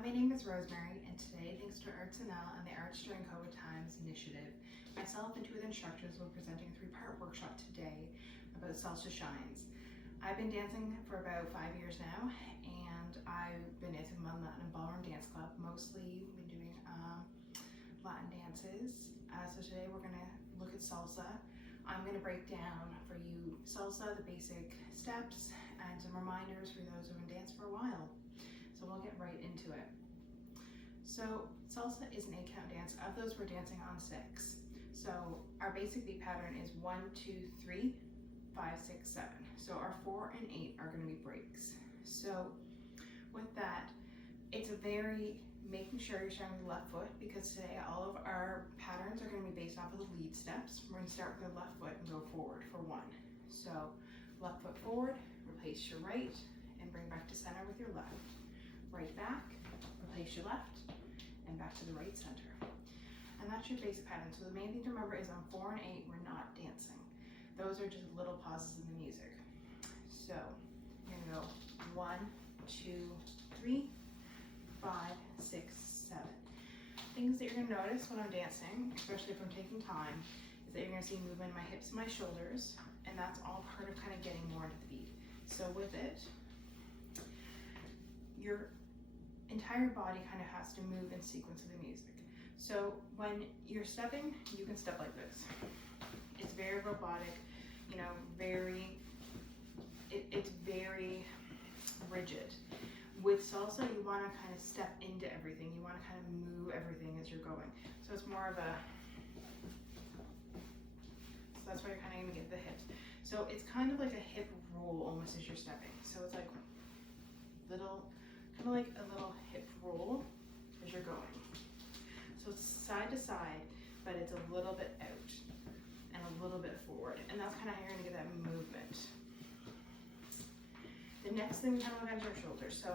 My name is Rosemary, and today, thanks to ArtsNL and the Arts During COVID Times initiative, myself and two of the instructors will be presenting a three-part workshop today about Salsa Shines. I've been dancing for about 5 years now, and I've been dancing in Newfoundland and Ballroom Dance Club. Mostly been doing Latin dances. So today we're going to look at salsa. I'm going to break down for you salsa, the basic steps, and some reminders for those who have been dancing for a while. So we'll get right into it. So salsa is an 8-count dance. Of those, we're dancing on 6. So our basic beat pattern is 1, 2, 3, 5, 6, 7. So our 4 and 8 are going to be breaks. So with that, it's a very making sure you're starting with the left foot, because today all of our patterns are going to be based off of the lead steps. We're going to start with the left foot and go forward for 1. So left foot forward, replace your right, and bring back to center with your left. Right back, replace your left, and back to the right center. And that's your basic pattern. So the main thing to remember is on 4 and 8, we're not dancing. Those are just little pauses in the music. So you're gonna go 1, 2, 3, 5, 6, 7. Things that you're gonna notice when I'm dancing, especially if I'm taking time, is that you're gonna see movement in my hips and my shoulders, and that's all part of kind of getting more into the beat. So with it, your entire body kind of has to move in sequence with the music. So when you're stepping, you can step like this. It's very robotic, you know, it's very rigid. With salsa, you want to kind of step into everything. You want to kind of move everything as you're going. So it's more of a, so that's why you're kind of going to get the hips. So it's kind of like a hip roll almost as you're stepping. So it's like little, kind of like a little hip roll as you're going. So it's side to side, but it's a little bit out and a little bit forward. And that's kind of how you're going to get that movement. The next thing we kind of look at is our shoulders. So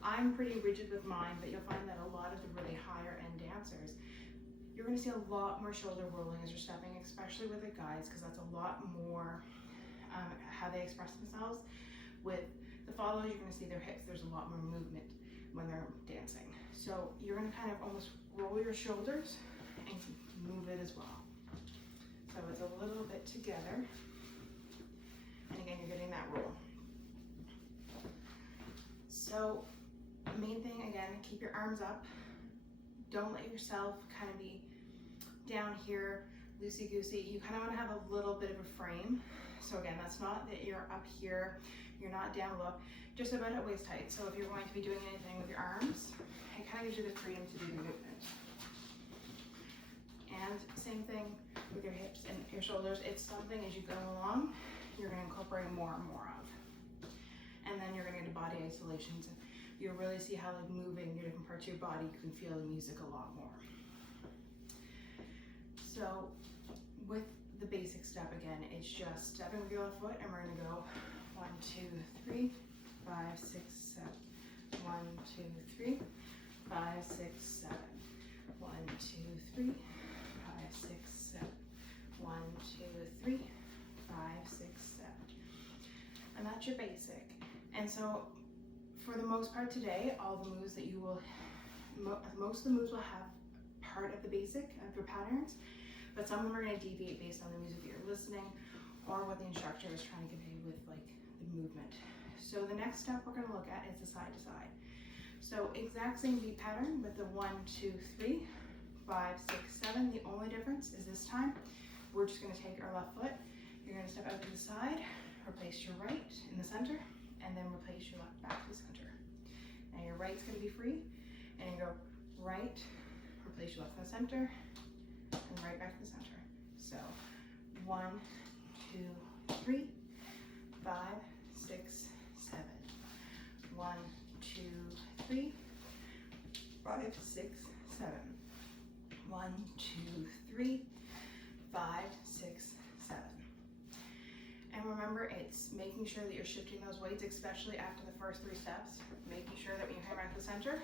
I'm pretty rigid with mine, but you'll find that a lot of the really higher end dancers, you're going to see a lot more shoulder rolling as you're stepping, especially with the guys, because that's a lot more how they express themselves. With the followers, you're going to see their hips. There's a lot more movement when they're dancing. So you're going to kind of almost roll your shoulders and move it as well. So it's a little bit together. And again, you're getting that roll. So main thing, again, keep your arms up. Don't let yourself kind of be down here, loosey-goosey. You kind of want to have a little bit of a frame. So again, that's not that you're up here, you're not down low, just about at waist height. So if you're going to be doing anything with your arms, it kind of gives you the freedom to do the movement. And same thing with your hips and your shoulders. It's something as you go along, you're going to incorporate more and more of. And then you're going to get to body isolations. You'll really see how, like, moving your different parts of your body, you can feel the music a lot more. So with the basic step, again, it's just stepping with your left foot, and we're going to go 1, 2, 3, 5, 6, 7. 1, 2, 3, 5, 6, 7. 1, 2, 3, 5, 6, 7. 1, 2, 3, 5, 6, 7. And that's your basic. And so for the most part today, all the moves that you will, most of the moves will have part of the basic of your patterns, but some of them are going to deviate based on the music that you're listening or what the instructor is trying to convey with, like, the movement. So the next step we're going to look at is the side to side. So exact same beat pattern with the 1, 2, 3, 5, 6, 7. The only difference is this time we're just going to take our left foot. You're going to step out to the side, replace your right in the center, and then replace your left back to the center. And your right's going to be free, and you go right, replace your left in the center, and right back to the center. So 1, 2, 3, 5, 6, 7. 1, 2, 3, 5, 6, 7. 1, 2, 3, 5, 6, 7. And remember, it's making sure that you're shifting those weights, especially after the first 3 steps, making sure that when you're coming back to the center,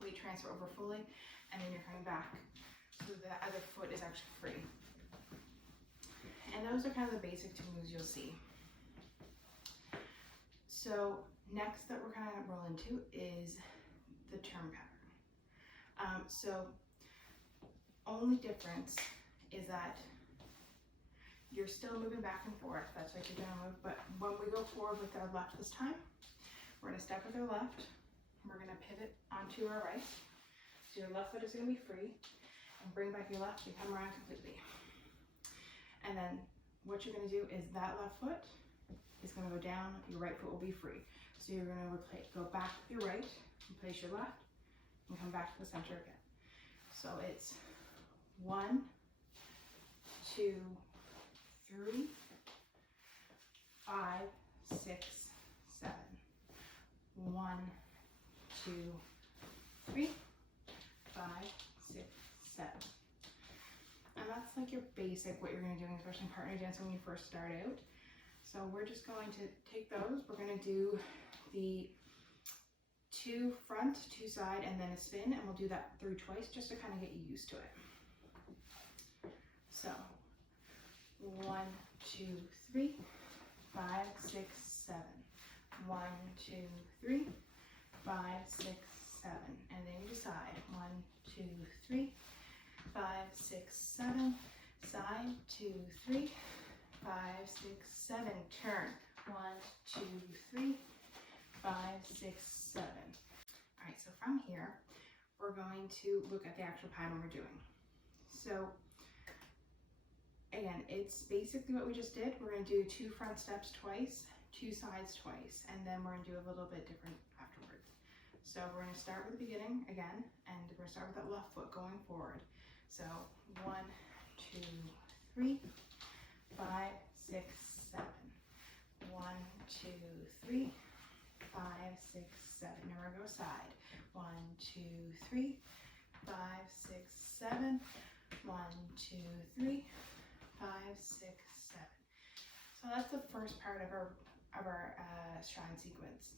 weight transfer over fully, and then you're coming back so the other foot is actually free. And those are kind of the basic 2 moves you'll see. So next that we're kind of roll into is the turn pattern. So only difference is that you're still moving back and forth. That's like you're gonna move, but when we go forward with our left this time, we're gonna step with our left, and we're gonna pivot onto our right. So your left foot is gonna be free, and bring back your left and come around completely. And then what you're gonna do is that left foot is gonna go down, your right foot will be free. So you're gonna go back with your right, and place your left, and come back to the center again. So it's 1, 2, 3, 5, 6, 7. 1, 2, 3, 5, 6, 7. And that's like your basic, what you're going to do, especially in partner dance when you first start out. So we're just going to take those. We're going to do the 2 front, 2 side, and then a spin, and we'll do that through twice just to kind of get you used to it. So 1, 2, 3, 5, 6, 7. 1, 2, 3, 5, 6, 7. And then you decide. 1, 2, 3, 5, 6, 7. Side, 2, 3, 5, 6, 7. Turn. 1, 2, 3, 5, 6, 7. All right, so from here, we're going to look at the actual pattern we're doing. So again, it's basically what we just did. We're going to do 2 front steps twice, 2 sides twice, and then we're going to do a little bit different afterwards. So we're going to start with the beginning again, and we're going to start with that left foot going forward. So 1, 2, 3, 5, 6, 7. 1, 2, 3, 5, 6, 7. Now we're going to go side. 1, 2, 3, 5, 6, 7. 1, 2, 3, 5, 6, 7. So that's the first part of our shrine sequence.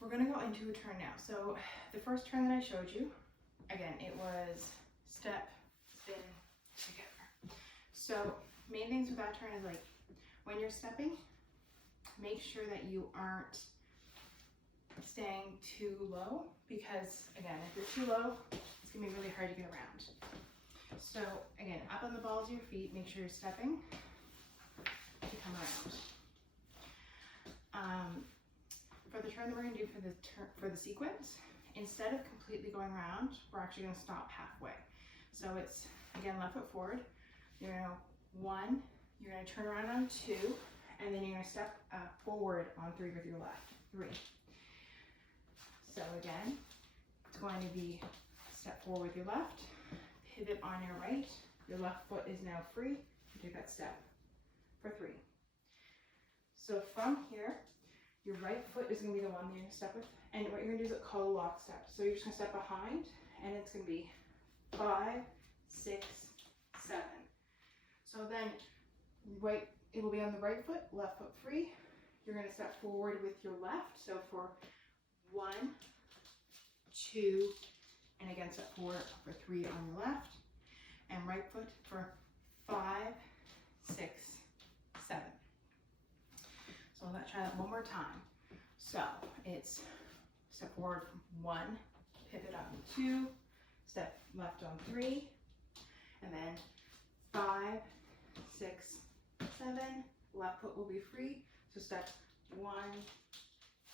We're going to go into a turn now. So the first turn that I showed you, again, it was step, spin, together. So main things with that turn is like when you're stepping, make sure that you aren't staying too low, because again, if you're too low, it's going to be really hard to get around. So again, up on the balls of your feet, make sure you're stepping to come around. For the turn that we're going to do for the sequence, instead of completely going around, we're actually going to stop halfway. So it's, again, left foot forward. You're going to 1, you're going to turn around on 2, and then you're going to step forward on 3 with your left. 3. So again, it's going to be step forward with your left, pivot on your right, your left foot is now free, you take that step for 3. So from here, your right foot is going to be the one that you're going to step with, and what you're going to do is call a lock step. So you're just going to step behind, and it's going to be 5, 6, 7. So then it will be on the right foot, left foot free. You're going to step forward with your left. So for 1, 2, and again step forward for 3 on your left, and right foot for 5, 6, 7. So let's try that one more time. So it's step forward from 1, pivot up 2, step left on 3, and then 5, 6, 7. Left foot will be free. So step 1,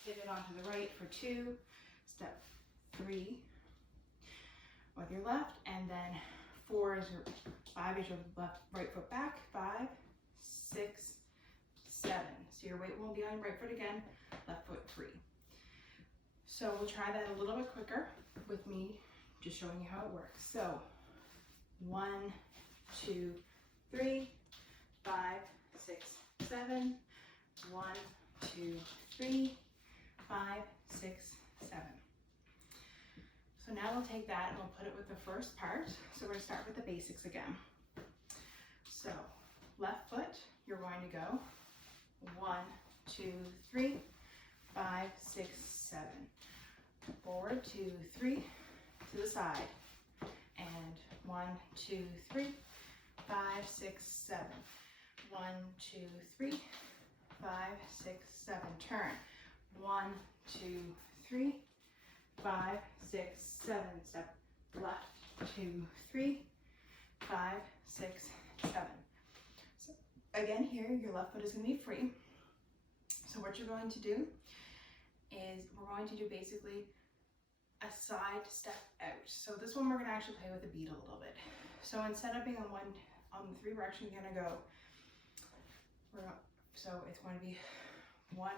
pivot onto the right for 2, step 3 with your left, and then 4 is your 5 is your right foot back. 5, 6, 7. So your weight won't be on your right foot again, left foot free. So we'll try that a little bit quicker with me just showing you how it works. So 1, 2, 3, 5, 6, 7. 1, 2, 3, 5, 6, 7. So now we'll take that and we'll put it with the first part. So we're going to start with the basics again. So left foot, you're going to go 1, 2, 3, 5, 6, 7. Forward, 2, 3, to the side. And 1, 2, 3, 5, 6, 7. 1, 2, 3, 5, 6, 7. Turn. 1, 2, 3, 5, 6, 7. Step left, 2, 3, 5, 6, 7. So again, here your left foot is going to be free. So what you're going to do is we're going to do basically a side step out. So this one we're going to actually play with the beat a little bit. So instead of being on the 3, we're actually going to go. So it's going to be 1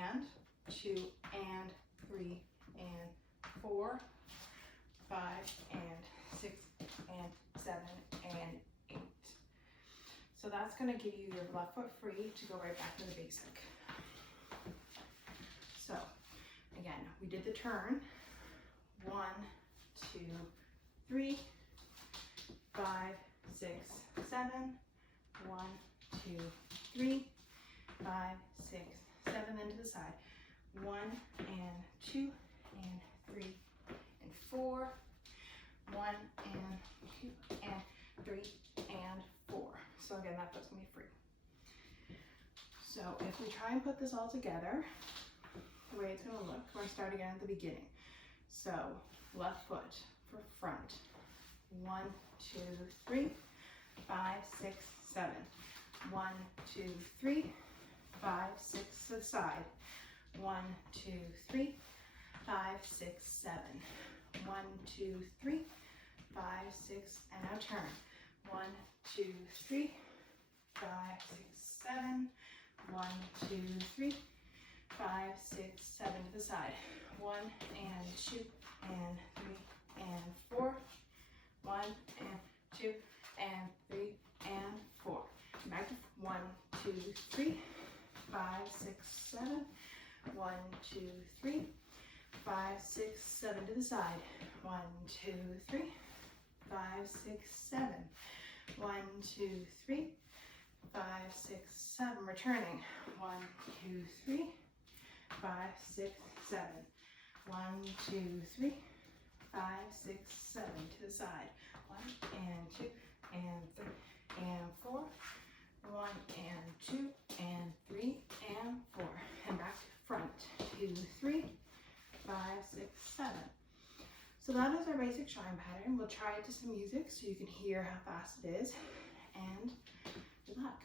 and 2 and 3 and 4, 5 and 6 and 7 and 8. So that's going to give you your left foot free to go right back to the basic. So again, we did the turn. 1, 2, 3, 5, 6, 7. 1, 2, 3, 5, 6, 7. Then to the side. 1 and 2 and 3 and 4. 1 and 2 and 3 and 4. So again, that foot's gonna be free. So if we try and put this all together, the way it's gonna look, we're gonna start again at the beginning. So left foot for front. 1, 2, 3, 5, 6, 7. 1, 2, 3, 5, 6 to the side. 1, 2, 3, 5, 6, 7. 1, 2, 3, 5, 6, and now turn. 1, 2, 3, 5, 6, 7. 1, 2, 3, 5, 6, 7 to the side. 1 and 2 and 3 and 4. 1 and 2 and 3 and 4. Back to 1, 2, 3, 5, 6, 7. 1, 2, 3, 5, 6, 7 to the side. 1, 2, 3, 5, 6, 7. 1, 2, 3, 5, 6, 7. Returning. 1, 2, 3, 5, 6, 7. 1, 2, 3, 5, 6, 7 to the side. 1 and 2 and 3 and 4. 1 and 2 and 3 and 4. And back to front. 2, 3, 5, 6, 7. So that is our basic shine pattern. We'll try it to some music so you can hear how fast it is. And good luck.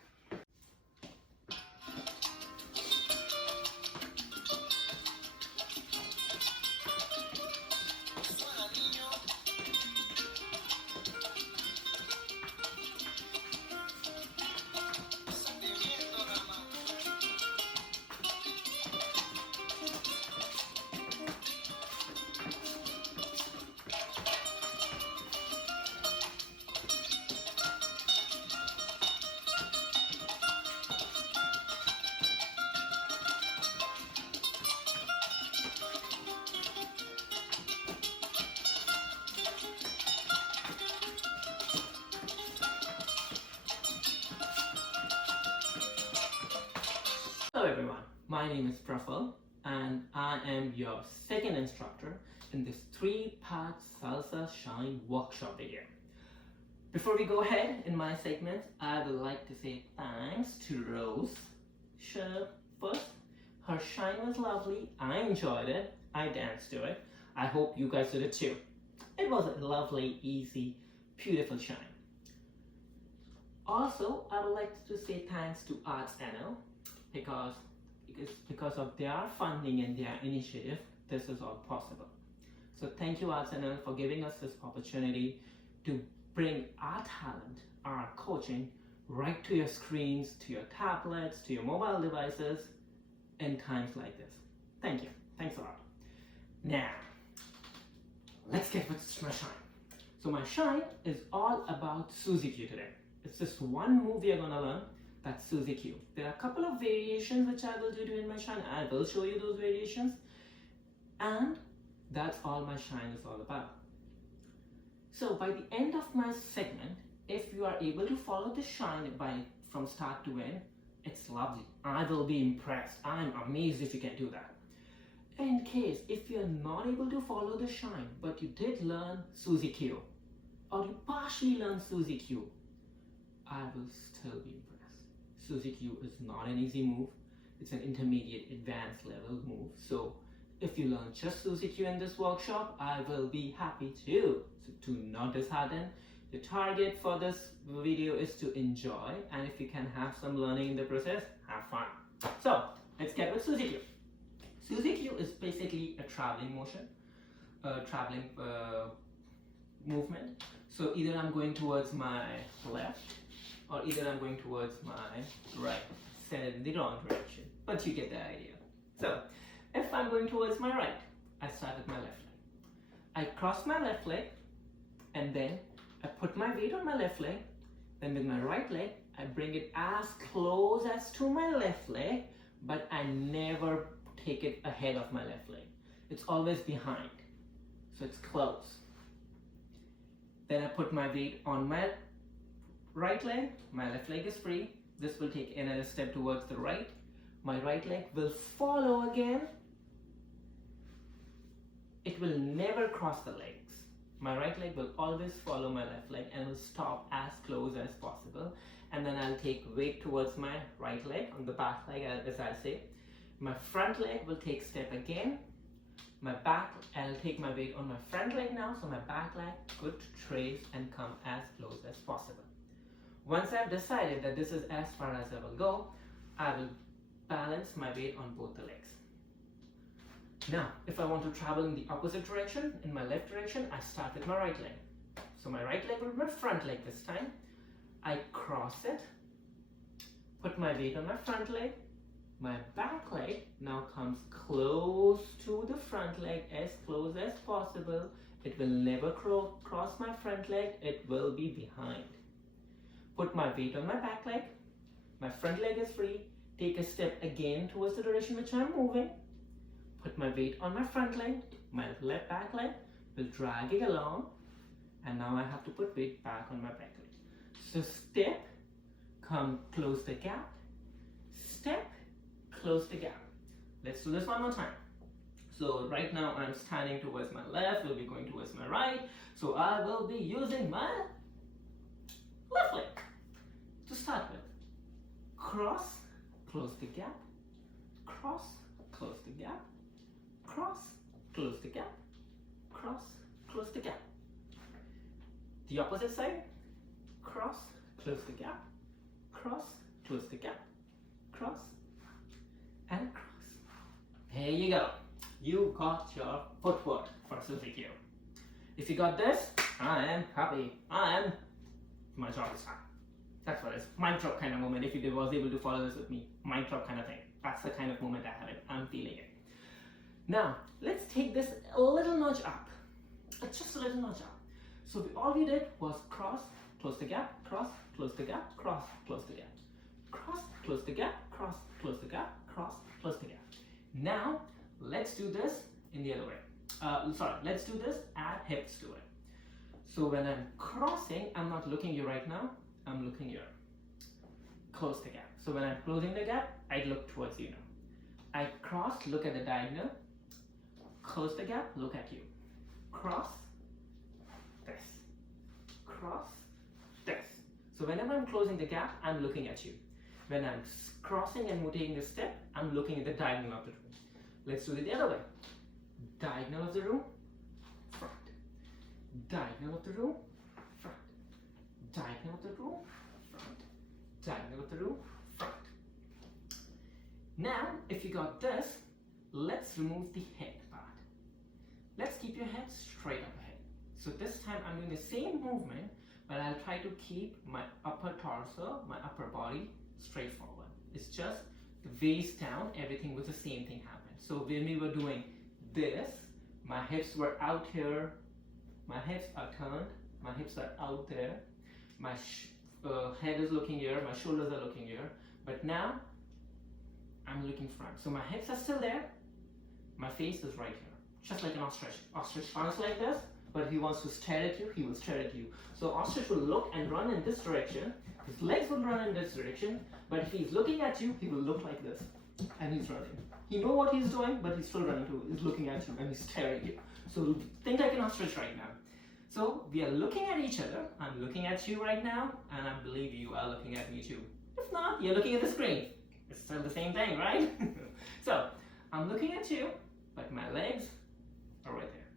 Hello everyone, my name is Prafull and I am your second instructor in this 3-part Salsa Shine workshop video. Before we go ahead in my segment, I would like to say thanks to Rose first. Her shine was lovely, I enjoyed it, I danced to it. I hope you guys did it too. It was a lovely, easy, beautiful shine. Also, I would like to say thanks to ArtsNL because of their funding and their initiative, this is all possible. So thank you ArtsNL for giving us this opportunity to bring our talent, our coaching, right to your screens, to your tablets, to your mobile devices in times like this. Thank you. Thanks a lot. Now, let's get with my shine. So my shine is all about Suzy Q today. It's just one move we are gonna learn. That's Suzy Q. There are a couple of variations which I will do during my shine. I will show you those variations. And that's all my shine is all about. So by the end of my segment, if you are able to follow the shine from start to end, it's lovely. I will be impressed. I'm amazed if you can do that. In case if you're not able to follow the shine, but you did learn Suzy Q, or you partially learned Suzy Q, I will still be impressed. Suzy Q is not an easy move. It's an intermediate advanced level move. So if you learn just Suzy Q in this workshop, I will be happy too. So do not dishearten. The target for this video is to enjoy, and if you can have some learning in the process, have fun. So let's get with Suzy Q. Suzy Q is basically a traveling motion, movement. So either I'm going towards my left or either I'm going towards my right. Send it in the wrong direction, but you get the idea. So if I'm going towards my right, I start with my left leg. I cross my left leg and then I put my weight on my left leg. Then with my right leg, I bring it as close as to my left leg, but I never take it ahead of my left leg. It's always behind, so it's close. Then I put my weight on my right leg, my left leg is free. This will take another step towards the right. My right leg will follow again. It will never cross the legs. My right leg will always follow my left leg and will stop as close as possible. And then I'll take weight towards my right leg, on the back leg as I say. My front leg will take step again. My back, I'll take my weight on my front leg now, so my back leg could trace and come as close as possible. Once I've decided that this is as far as I will go, I will balance my weight on both the legs. Now, if I want to travel in the opposite direction, in my left direction, I start with my right leg. So my right leg will be my front leg this time. I cross it, put my weight on my front leg. My back leg now comes close to the front leg, as close as possible. It will never cross my front leg, it will be behind. Put my weight on my back leg, my front leg is free, take a step again towards the direction which I'm moving, put my weight on my front leg, my left back leg will drag it along, and now I have to put weight back on my back leg. So step, come close the gap, step, close the gap. Let's do this one more time. So right now I'm standing towards my left, will be going towards my right, so I will be using my left leg. To start with, cross, close the gap, cross, close the gap, cross, close the gap, cross, close the gap. The opposite side, cross, close the gap, cross, close the gap, cross, and cross. There you go. You got your footwork for Suzy Q. If you got this, I am happy. My job is done. That's what it is. Mic drop kind of moment. If you was able to follow this with me, mic drop kind of thing. That's the kind of moment I have it. I'm feeling it. Now, let's take this a little notch up. Just a little notch up. So all we did was cross, close the gap, cross, close the gap, cross, close the gap. Cross, close the gap, cross, close the gap, cross, close the gap. Now, let's do this in the other way. Let's do this, add hips to it. So when I'm crossing, I'm not looking you right now, I'm looking here. Close the gap. So when I'm closing the gap, I look towards you now. I cross, look at the diagonal, close the gap, look at you. Cross, this. Cross, this. So whenever I'm closing the gap, I'm looking at you. When I'm crossing and taking a step, I'm looking at the diagonal of the room. Let's do it the other way. Diagonal of the room, front. Diagonal of the room, front. Diagonal of the room, front. Diagonal of the room, front. Now, if you got this, let's remove the head part. Let's keep your head straight up ahead. So this time I'm doing the same movement, but I'll try to keep my upper torso, my upper body straight forward. It's just the waist down, everything was the same thing happened. So when we were doing this, my hips were out here, my hips are turned, my hips are out there, my head is looking here, my shoulders are looking here, but now I'm looking front. So my hips are still there, my face is right here, just like an ostrich. Ostrich runs like this, but if he wants to stare at you, he will stare at you. So ostrich will look and run in this direction, his legs will run in this direction, but if he's looking at you, he will look like this, and he's running. He knows what he's doing, but he's still running too. He's looking at you and he's staring at you. So think like an ostrich right now. So we are looking at each other. I'm looking at you right now, and I believe you are looking at me too. If not, you're looking at the screen. It's still the same thing, right? So I'm looking at you, but my legs are right there.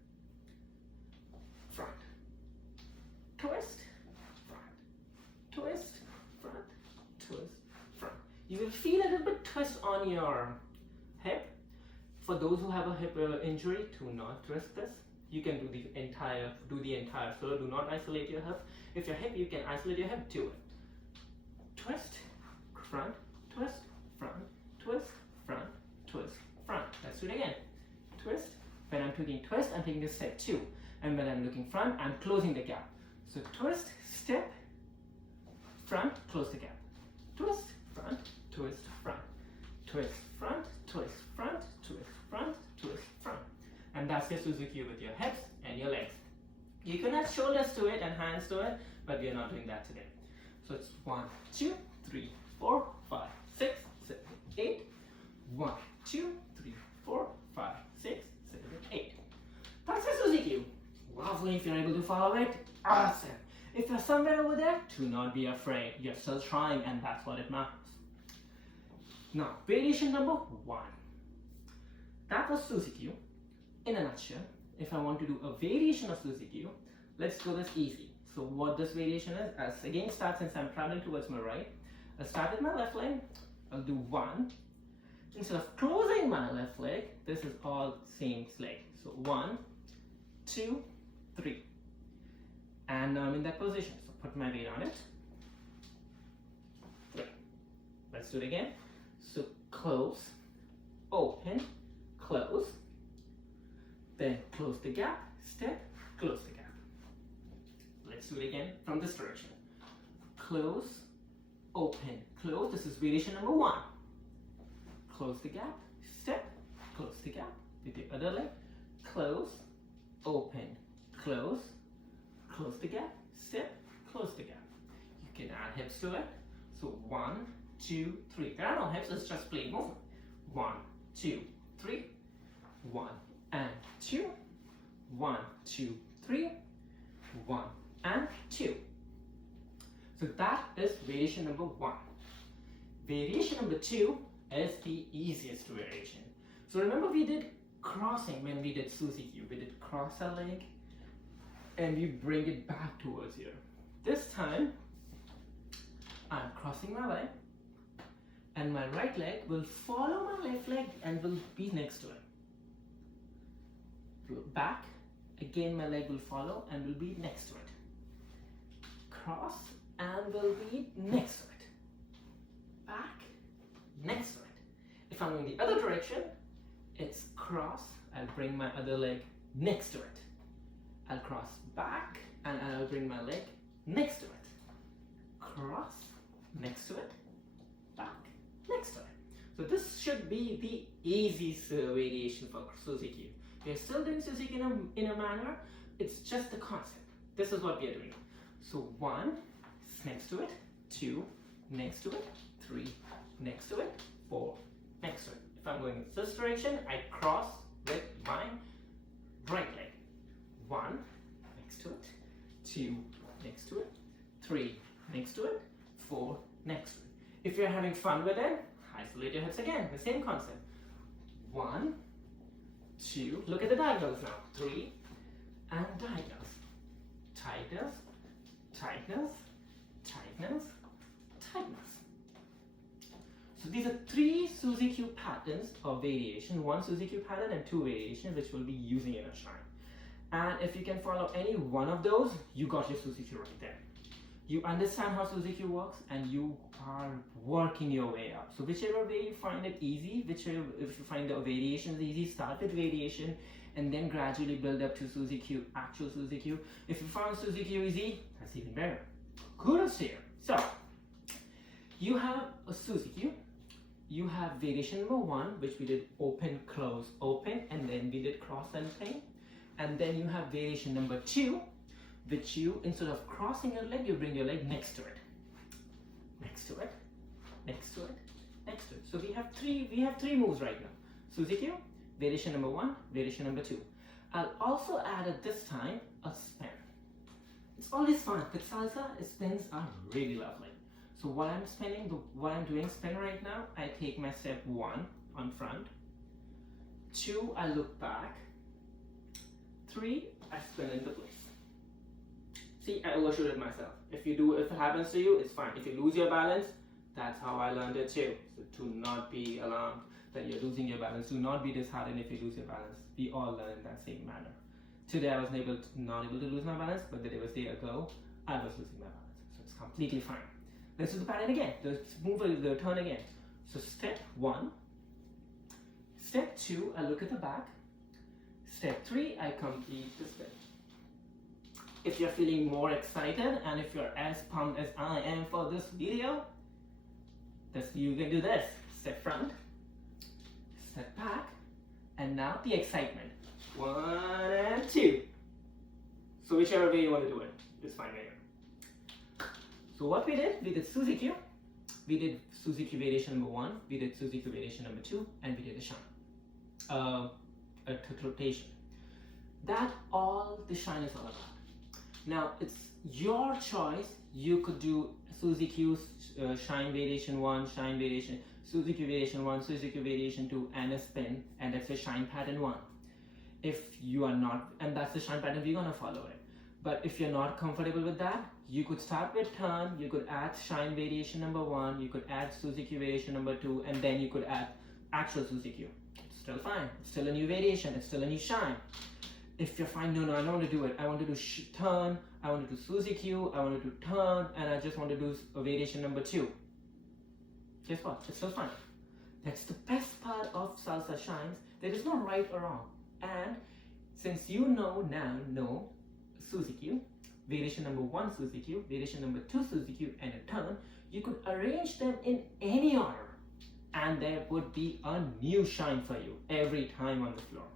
Front, twist, front, twist, front, twist, front. You will feel a little bit twist on your hip. For those who have a hip injury, do not twist this. You can do the entire floor. Do not isolate your hip. If your hip, you can isolate your hip. Do it. Twist, front, twist, front, twist, front, twist, front. Let's do it again. Twist. When I'm taking twist, I'm taking a step 2. And when I'm looking front, I'm closing the gap. So twist, step, front, close the gap. Twist, front, twist, front. Twist, front, twist, front, twist, front, twist, front. And that's your Suzuki with your hips and your legs. You can add shoulders to it and hands to it, but we are not doing that today. So it's 1, 2, 3, 4, 5, 6, 7, 8. 1, 2, 3, 4, 5, 6, 7, 8. That's your Suzuki. Lovely if you're able to follow it. Awesome. If you're somewhere over there, do not be afraid. You're still trying, and that's what it matters. Now, variation number 1. That was Suzuki. In a nutshell, if I want to do a variation of Suzuki, let's do this easy. So what this variation is, as again start since I'm traveling towards my right, I'll start with my left leg, I'll do 1. Instead of closing my left leg, this is all same leg. So 1, 2, 3. And now I'm in that position. So put my weight on it. 3. Let's do it again. So close, open, close. Then close the gap, step, close the gap. Let's do it again from this direction. Close, open, close. This is variation number 1. Close the gap, step, close the gap with the other leg. Close, open, close, close the gap, step, close the gap. You can add hips to it. So 1, 2, 3. There are no hips, it's just plain movement. 1, 2, 3. 1 and 2. 1, 2, 3. 1 and 2. So that is variation number 1. Variation number 2 is the easiest variation. So remember we did crossing when we did Suzuki. We did cross our leg and we bring it back towards here. This time I'm crossing my leg and my right leg will follow my left leg and will be next to it. Back, again my leg will follow and will be next to it. Cross and will be next to it. Back, next to it. If I'm going the other direction, it's cross, I'll bring my other leg next to it. I'll cross back and I'll bring my leg next to it. Cross, next to it, back, next to it. So this should be the easiest variation for Suzuki. We are still doing Suzuki in a manner, it's just the concept. This is what we are doing. So 1 next to it, 2 next to it, 3 next to it, 4 next to it. If I'm going in this direction, I cross with my right leg. 1 next to it, 2 next to it, 3 next to it, 4 next to it. If you're having fun with it, isolate your hips again, the same concept. 1, 2, look at the diagonals now. 3 and diagonals. Tightness, tightness, tightness, tightness. So these are 3 Suzuki patterns of variation, 1 Suzuki pattern and 2 variations which we'll be using in a shine. And if you can follow any one of those, you got your Suzuki right there. You understand how Suzuki works and you are working your way up. So whichever way you find it easy, if you find the variations easy, start with variation and then gradually build up to Suzuki, actual Suzuki. If you found Suzuki easy, that's even better. Kudos here. So you have a Suzuki. You have variation number 1, which we did open, close, open, and then we did cross and plain. And then you have variation number 2, which you, instead of crossing your leg, you bring your leg next to it. Next to it, next to it, next to it. So we have three moves right now. Suzuki, variation number 1, variation number 2. I'll also add at this time a spin. It's always fun. With salsa, spins are really lovely. So while I'm spinning, while I'm doing spin right now, I take my step 1 on front, 2, I look back. 3, I spin into place. See, I overshoot it myself. If it happens to you, it's fine. If you lose your balance, that's how I learned it too. So to not be alarmed that you're losing your balance. Do not be disheartened if you lose your balance. We all learn in that same manner. Today I was not able to lose my balance, but the day ago, I was losing my balance. So it's completely fine. Let's do the pattern again. Let's move the turn again. So step 1. Step 2, I look at the back. Step 3, I complete the step. If you're feeling more excited and if you're as pumped as I am for this video, you can do this. Step front, step back, and now the excitement. 1 and 2. So whichever way you want to do it, it's fine right here. So what we did Suzy Q. We did Suzy Q variation number 1, we did Suzy Q variation number 2, and we did a shine. A rotation. That all the shine is all about. Now it's your choice. You could do Suzy Q shine variation 1, shine variation, Suzy Q variation 1, Suzy Q variation 2, and a spin, and that's a shine pattern 1. If you are not, and that's the shine pattern, we're gonna follow it. But if you're not comfortable with that, you could start with turn, you could add shine variation number 1, you could add Suzy Q variation number 2, and then you could add actual Suzy Q. It's still fine. It's still a new variation. It's still a new shine. If you're fine, no, I don't want to do it. I want to do turn, I want to do Suzy Q, I want to do turn, and I just want to do a variation number 2. Guess what? It's still fine. That's the best part of Salsa Shines. There is no right or wrong. And since you know Suzy Q, variation number 1 Suzy Q, variation number 2 Suzy Q, and a turn, you could arrange them in any order. And there would be a new shine for you every time on the floor,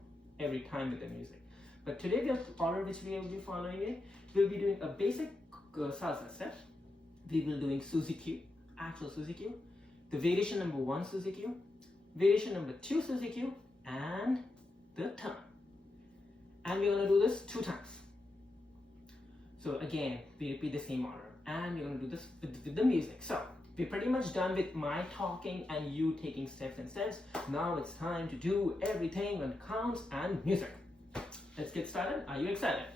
every time with the music. But today the order which we will be following it, we'll be doing a basic salsa step. We will be doing Suzy Q, actual Suzy Q, the variation number 1 Suzy Q, variation number 2 Suzy Q, and the turn. And we're going to do this 2 times. So again, we repeat the same order, and we're going to do this with the music. So we're pretty much done with my talking and you taking steps and steps. Now it's time to do everything on counts and music. Let's get started. Are you excited?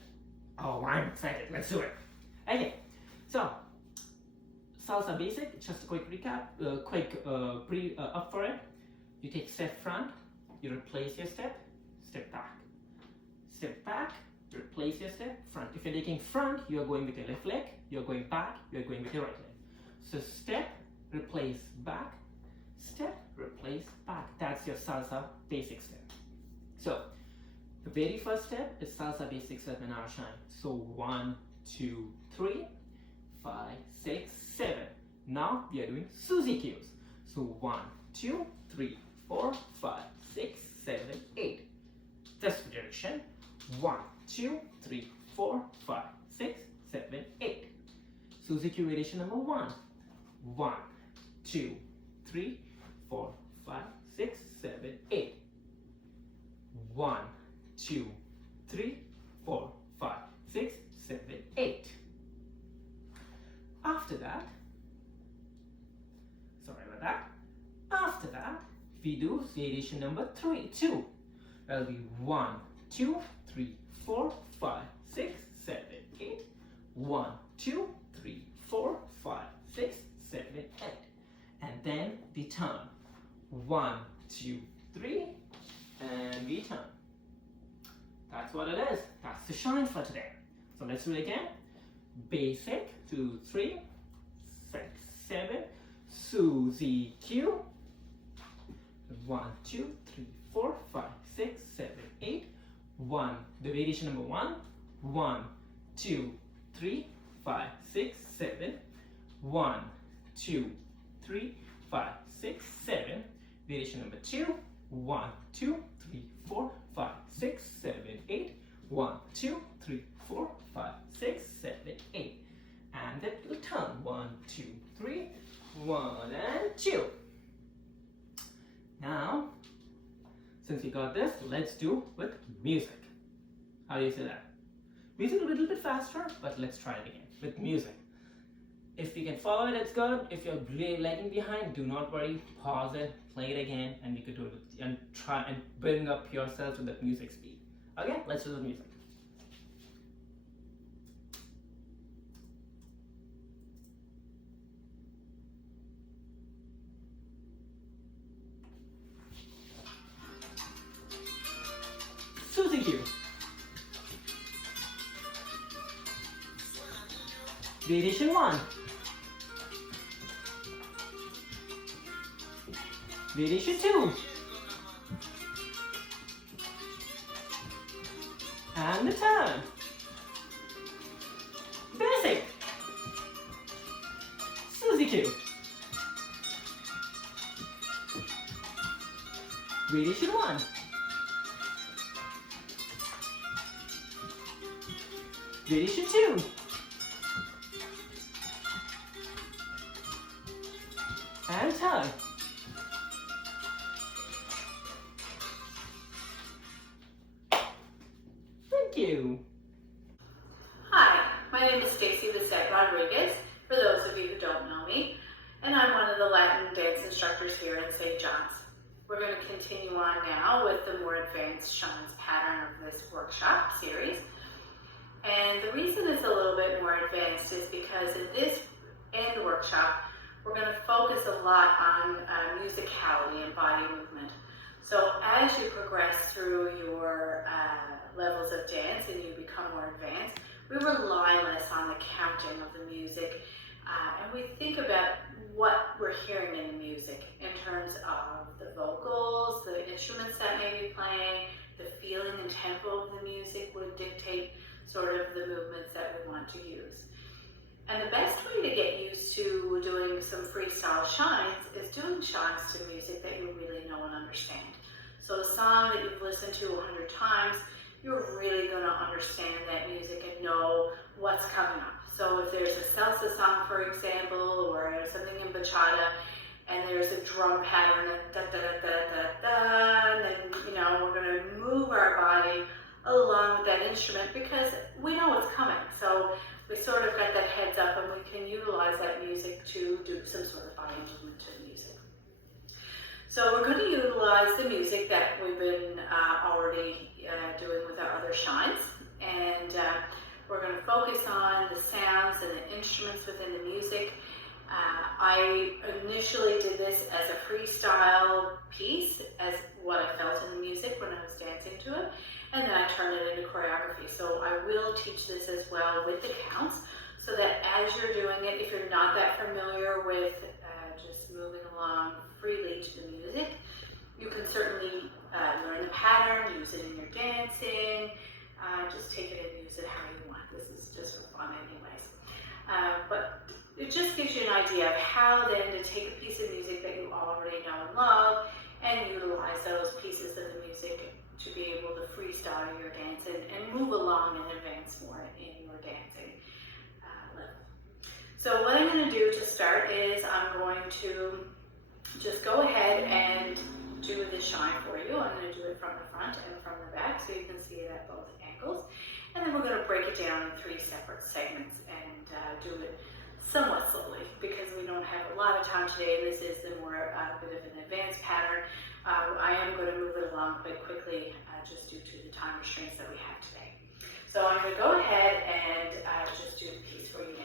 Oh, I'm excited. Let's do it. Okay, so salsa basic, just a quick recap, up for it. You take step front, you replace your step back. Step back, replace your step, front. If you're taking front, you're going with your left leg. You're going back, you're going with your right leg. So step, replace, back, step, replace, back. That's your salsa basic step. So the very first step is salsa basic step in our shine. So 1, 2, 3, 5, 6, 7. Now we are doing Suzy Qs. So 1, 2, 3, 4, 5, 6, 7, 8. This direction. 1, 2, 3, 4, 5, 6, 7, 8. Suzy Q variation number 1. 1, 2, 3, 4, 5, 6, 7, 8. 1, 2, 3, 4, 5, 6, 7, 8. After that, after that, we do variation number 2. That'll be 1, 2, 3, 4, 5, 6, 7, 8. 1, 2, 3, 4, 5, 6, 7, 8. And then we turn. 1, 2, 3, and we turn. That's what it is. That's the shine for today. So let's do it again. Basic, 2, 3, 6, 7. Suzy Q. 1, 2, 3, 4, 5, 6, 7, 8. 1. The variation number 1. 1, 2, 3, 5, 6, 7. 1, 2, 3, 5, 6, 7. Variation number 2. 1, 2, 3, 4, 5, 6, 7, 8. 1, 2, 3, 4, 5, 6, 7, 8. And then we'll turn. 1, 2, 3, 1 and 2. Now, since you got this, let's do with music. How do you say that? Music a little bit faster, but let's try it again with music. If you can follow it, it's good. If you're lagging behind, do not worry. Pause it, play it again, and we could do it and try and bring up yourself to that music speed. Okay, let's do the music. Susie Q. Variation 1. Variation 2. And the turn. Basic. Susie Q. Variation 1. Variation 2. And turn. Thank you. Hi, my name is Stacey Bicet Rodriguez, for those of you who don't know me, and I'm one of the Latin dance instructors here in St. John's. We're going to continue on now with the more advanced Shines pattern of this workshop series. And the reason it's a little bit more advanced is because in this end workshop, we're going to focus a lot on musicality and body movement. So as you progress through your levels of dance and you become more advanced, we rely less on the counting of the music and we think about what we're hearing in the music in terms of the vocals, the instruments that may be playing, the feeling and tempo of the music would dictate sort of the movements that we want to use. And the best way to get used to doing some freestyle shines is doing shines to music that you really know and understand. So a song that you've listened to 100 times, you're really going to understand that music and know what's coming up. So if there's a salsa song, for example, or something in bachata, and there's a drum pattern, da da da da da da, and then we're going to move our body along with that instrument because we know what's coming. So we sort of got that heads up and we can utilize that music to do some sort of body movement to the music. So we're going to utilize the music that we've been already doing with our other shines, and we're going to focus on the sounds and the instruments within the music. I initially did this as a freestyle piece, as what I felt in the music when I was dancing to it, and then I turned it into choreography. So I will teach this as well with the counts, so that as you're doing it, if you're not that familiar with just moving along freely to the music, you can certainly learn the pattern, use it in your dancing, just take it and use it how you want. This is just for fun anyways. But it just gives you an idea of how then to take a piece of music that you already know and love and utilize those pieces of the music to be able to freestyle your dance and move along and advance more in your dancing level. So what I'm going to do to start is I'm going to just go ahead and do the shine for you. I'm going to do it from the front and from the back so you can see it at both angles. And then we're going to break it down in 3 separate segments and do it somewhat slowly because we don't have a lot of time today. This is the more bit of an advanced pattern. I am going to move it along quite quickly just due to the time restraints that we have today. So I'm going to go ahead and just do the piece for you now.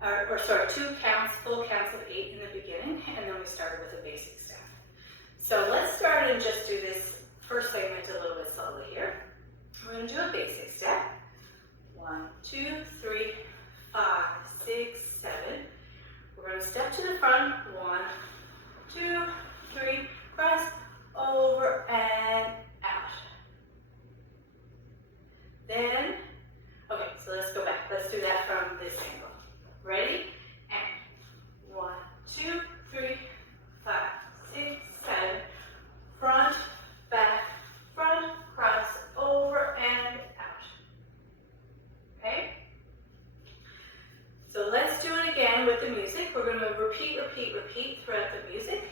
2 counts, full counts of 8 in the beginning, and then we started with a basic step. So let's start and just do this first segment a little bit slowly here. We're going to do a basic step. 1, 2, 3, 5, 6, 7. We're going to step to the front. 1, 2, 3, press over and out. Then, okay, so let's go back. Let's do that from this angle. Ready? And 1, 2, 3, 5, 6, 7. Front, back, front, cross, over and out. Okay? So let's do it again with the music. We're going to repeat, repeat, repeat throughout the music.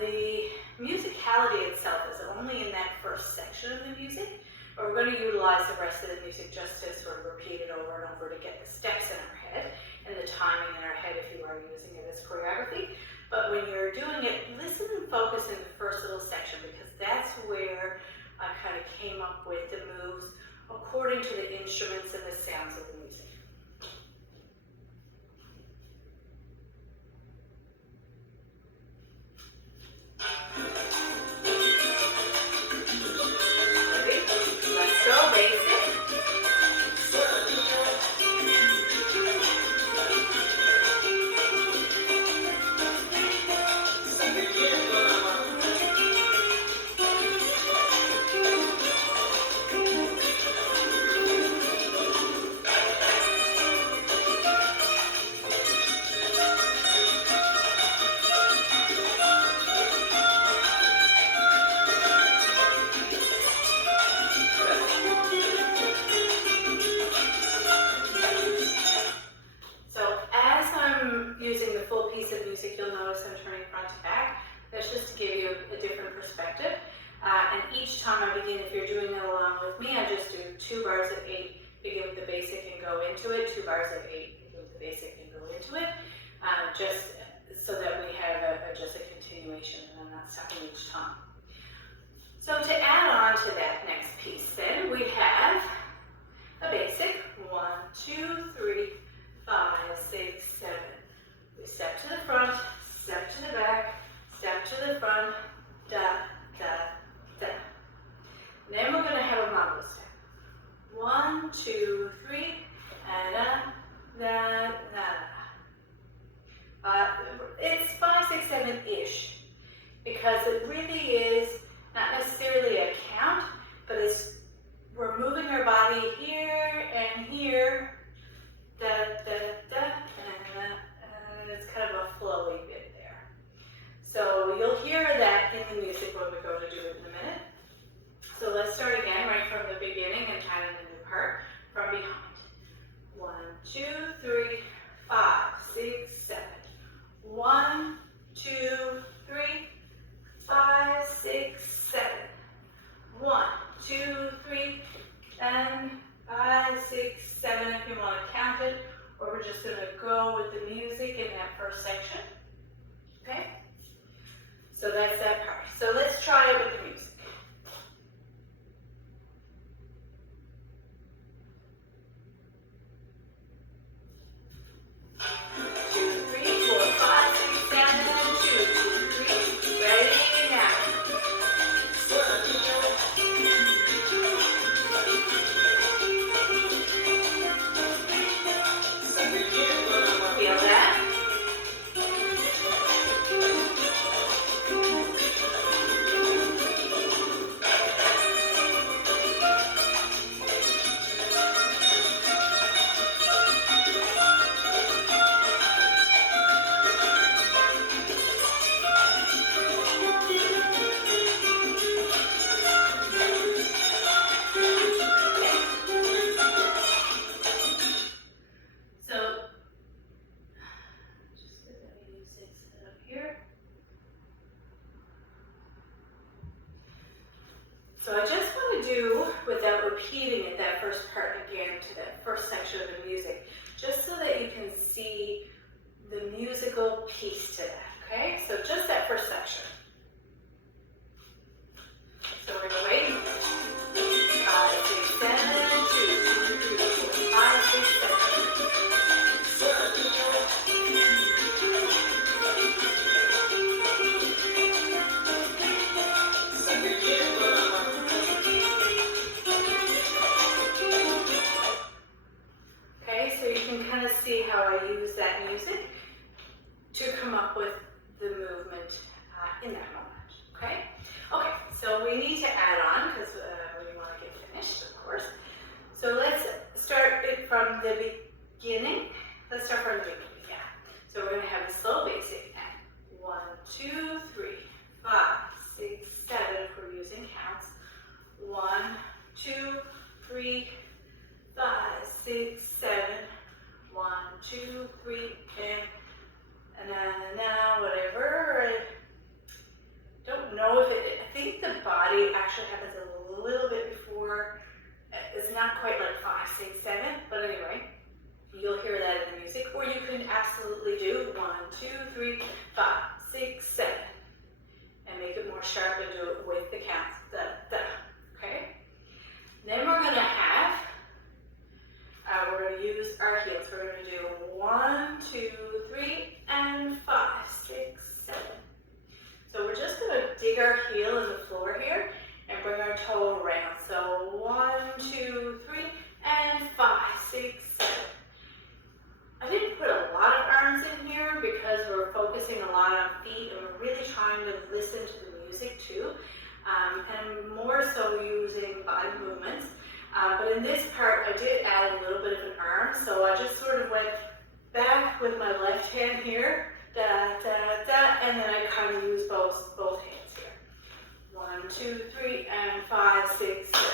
The musicality itself is only in that first section of the music, but we're going to utilize the rest of the music just to sort of repeat it over and over to get the steps in our head and the timing in our head if you are using it as choreography. But when you're doing it, listen and focus in the first little section, because that's where I kind of came up with the moves according to the instruments and the sounds of the music. So to add on to that next piece, then we have a basic 1, 2, 3, 5, 6, 7. We step to the front, step to the back, step to the front, da, da, da. And then we're going to have a mambo step. 1, 2, 3, da, da, da. It's 5, 6, 7-ish, because it really is not necessarily a count, but we're moving our body here and here, da, da, da, and it's kind of a flowy bit there. So you'll hear that in the music when we go to do it in a minute. So let's start again right from the beginning and kind of the new part from behind. 1, 2, 3, 5, 6, 7. 1, 2, 3, 5, 6, 7. 1, 2, 3, and 5, 6, 7 if you want to count it, or we're just going to go with the music in that first section. Okay? So that's that part. So let's try it with the music. Okay, so you can kind of see how I use that music to come up with the movement in that moment. Okay? Okay, so we need to add on because we want to get finished, of course. So let's start it from the beginning. Let's start from the beginning, yeah. So we're going to have a slow basic. 1, 2, 3, 5, 6, 7 if we're using counts. 1, 2, 3, 5, 6, 7. 1, 2, 3, and now, whatever. I don't know if I think the body actually happens a little bit before. It's not quite like 5, 6, 7, but anyway, you'll hear that in the music. Or you can absolutely do 1, 2, 3, 5, 6, 7, and make it more sharp and do it with the counts. Okay? Then we're gonna have, we're gonna use our heels. We're gonna do 1, 2, 3, and 5, 6, 7. So we're just gonna dig our heel in the floor here and bring our toe around. So 1, 2, 3, and 5, 6, 7. I didn't put a lot of arms in here because we're focusing a lot on feet and we're really trying to listen to the music too. And more so using body movements. But in this part, I did add a little bit of an arm. So I just sort of went back with my left hand here, and then I kind of use both hands here. 1, 2, 3, and 5, 6, 7.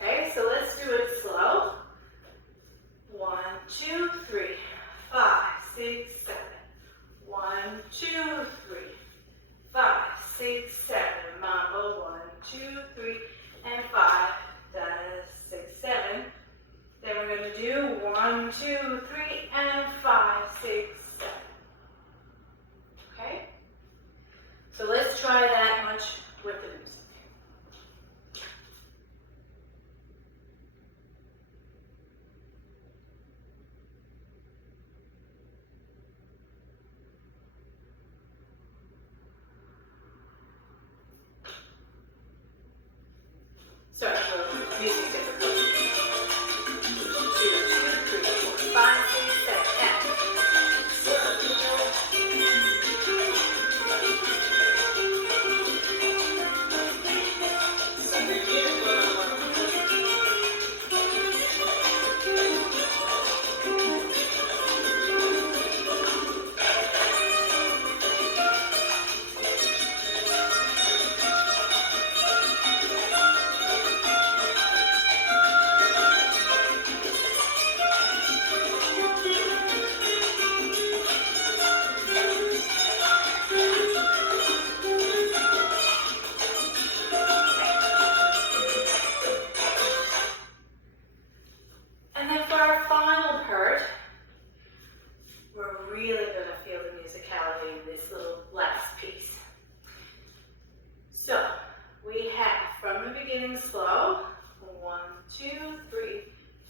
Okay, so let's do it slow. 1, 2, 3, 5, 6, 7. 1, 2, 3, 5, 6, 7. Mambo. 1, 2, 3, and 5, 6, 7. Then we're going to do 1, 2, 3, and 5, 6, 7. Okay? So let's try that much with the music. Sorry for music difficulty. 2, 3, 4, 5, 6, 7, and. Slow. 1, 2, 3,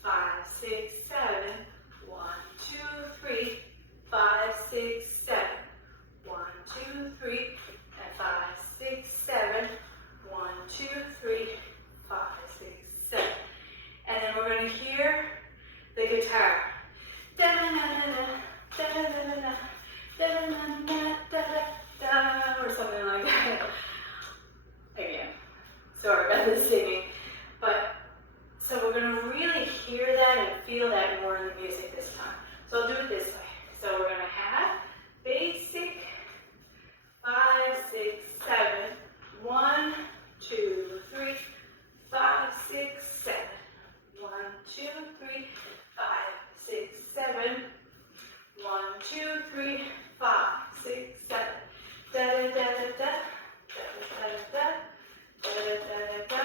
5, 6, 7. 1, 2, 3, 5, 6, 7. 1, 2, 3, and 5, 6, 7. 1, 2, 3, 5, 6, 7. And then we're going to hear the guitar. Or something like that. Again, sorry about the singing, but so we're going to really hear that and feel that more in the music this time. So I'll do it this way. So we're going to have basic 5, 6, 7, 1, 2, 3, 5, 6, 7, 1, 2, 3, 5, 6, 7, 1, 2, 3, 5, 6, 7. Da da da da da da da da da da,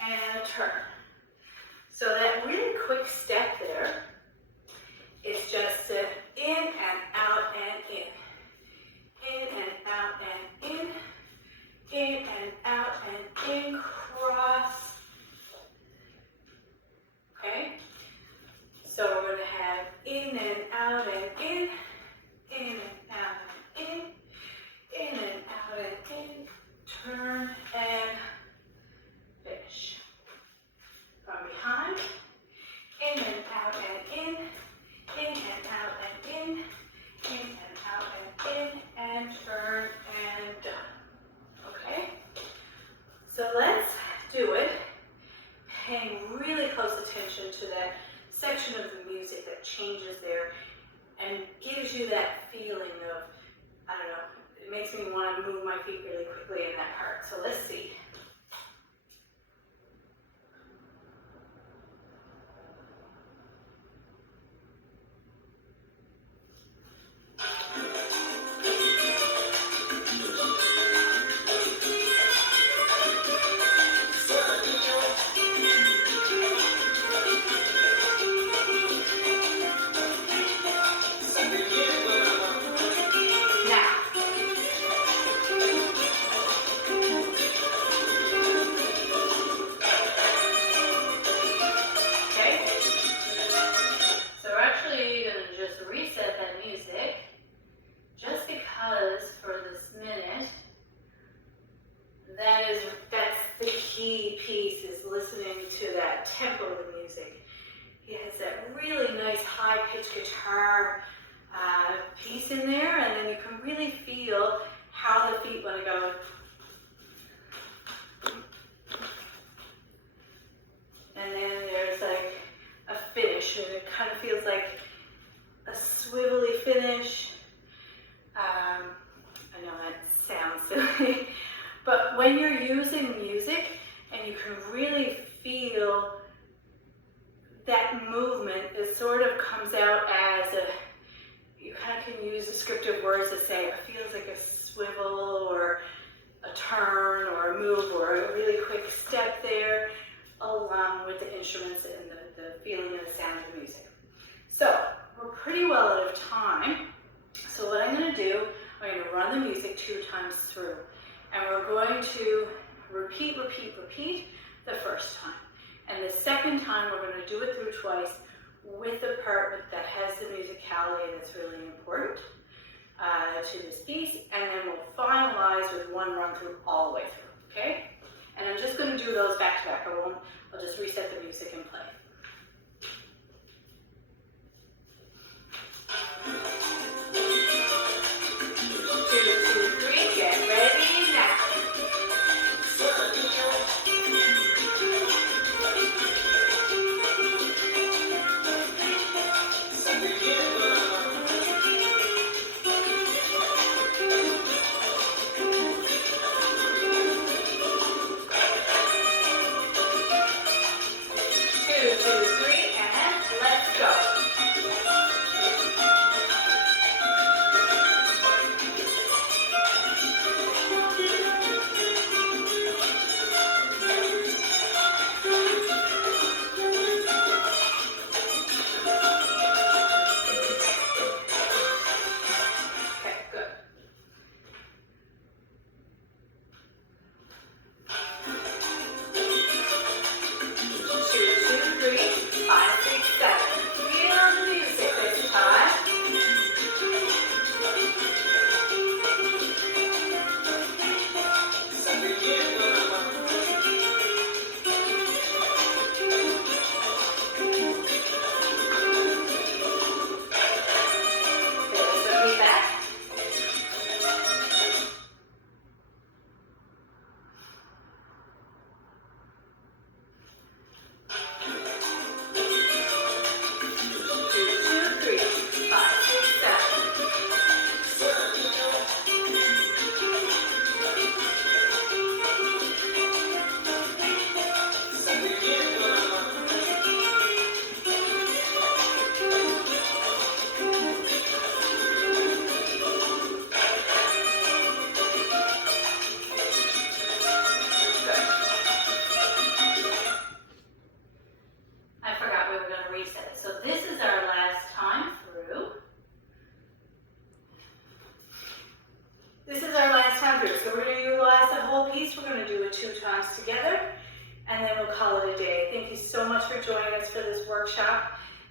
and turn. So that really quick step there is just in and out and in and out and in and out and in, cross. Okay. So we're going to have in and out and in and out and in and out and in, turn and finish. From behind, in out and in and out and in and out and in, and turn and done. Okay? So let's do it, paying really close attention to that section of the music that changes there and gives you that feeling of, I don't know, it makes me want to move my feet really quickly in that part. So let's see. Tempo of the music. He has that really nice high-pitched guitar piece in there, and then you can really feel how the feet want to go. And then there's like a finish, and it kind of feels like a swivelly finish. I know that sounds silly, but when you're using music and you can really feel that movement, it sort of comes out as a, you kind of can use descriptive words to say it feels like a swivel or a turn or a move or a really quick step there, along with the instruments and the feeling and the sound of the music. So we're pretty well out of time. So what I'm going to do, I'm going to run the music 2 times through, and we're going to repeat, repeat, repeat the first time. And the second time, we're going to do it through twice with the part that has the musicality that's really important to this piece. And then we'll finalize with one run through all the way through, okay? And I'm just going to do those back to back. I'll just reset the music and play.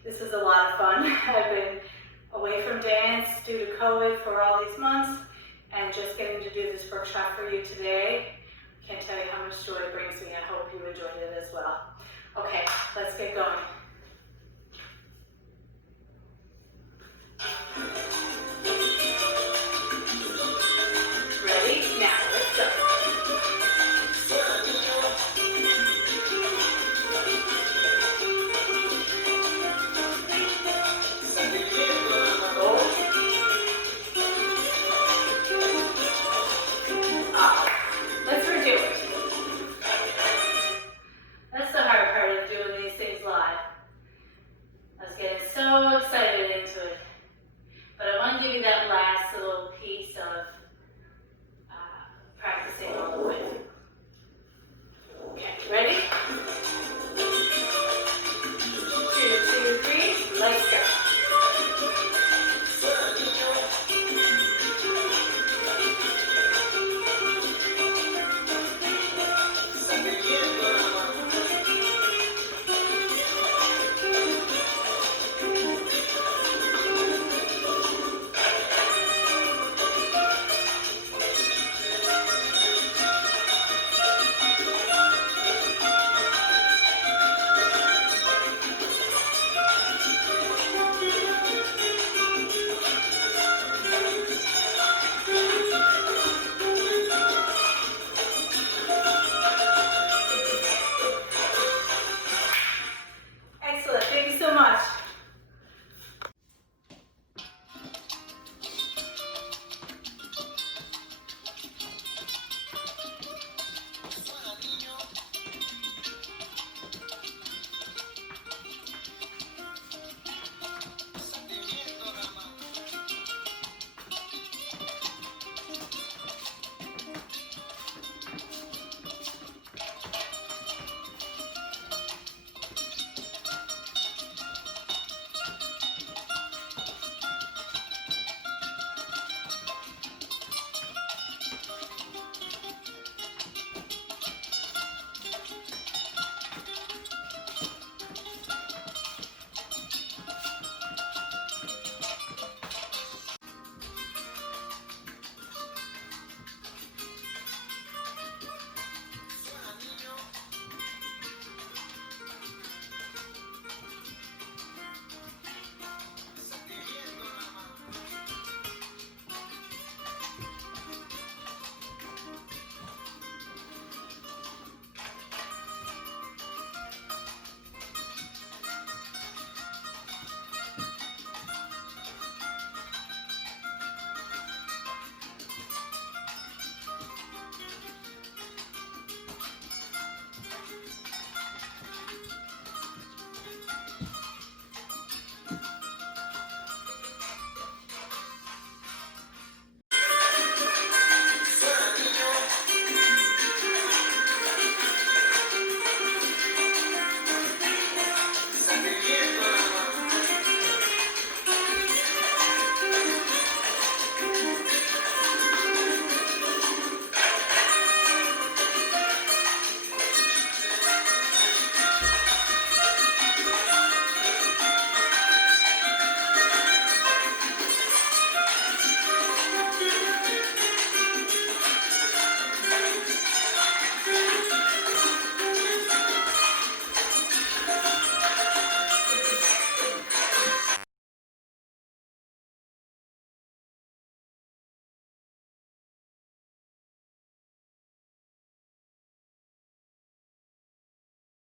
This is a lot of fun. I've been away from dance due to COVID for all these months, and just getting to do this workshop for you today, I can't tell you how much joy it brings me. I hope you enjoyed it as well. Okay, let's get going. so excited into it.